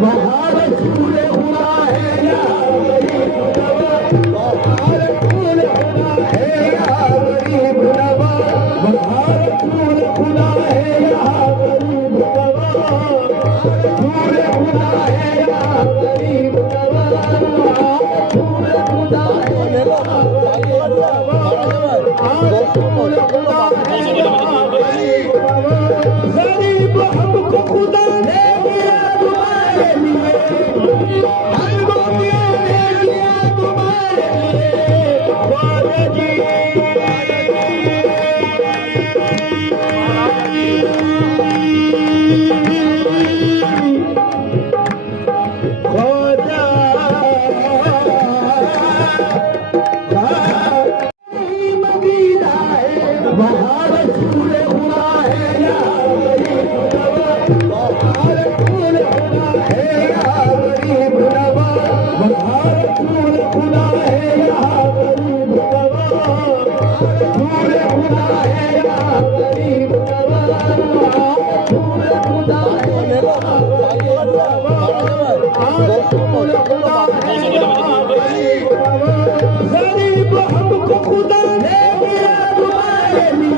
वहाँ रसूल खुदा है या गरीब नवाज, वहाँ रसूल खुदा है या गरीब नवाज, वहाँ रसूल खुदा है या गरीब नवाज, रसूल खुदा है या गरीब नवाज, रसूल खुदा है या गरीब नवाज, रसूल खुदा है या गरीब नवाज। गरीब हमको खुदा ने दिया तुम्हारे लिए, हमको दिया ने दिया तुम्हारे लिए, ख्वाजा जी ख्वाजा मदीना है, वहाँ रसूल खुदा है या गरीब नवाज, वहाँ रसूल खुदा है या गरीब नवाज, वहाँ रसूल खुदा है या गरीब नवाज, रसूल खुदा है या गरीब नवाज, रसूल खुदा है या गरीब नवाज, रसूल खुदा है या गरीब नवाज। गरीब हमको खुदा ने दिया तुम्हारे लिए,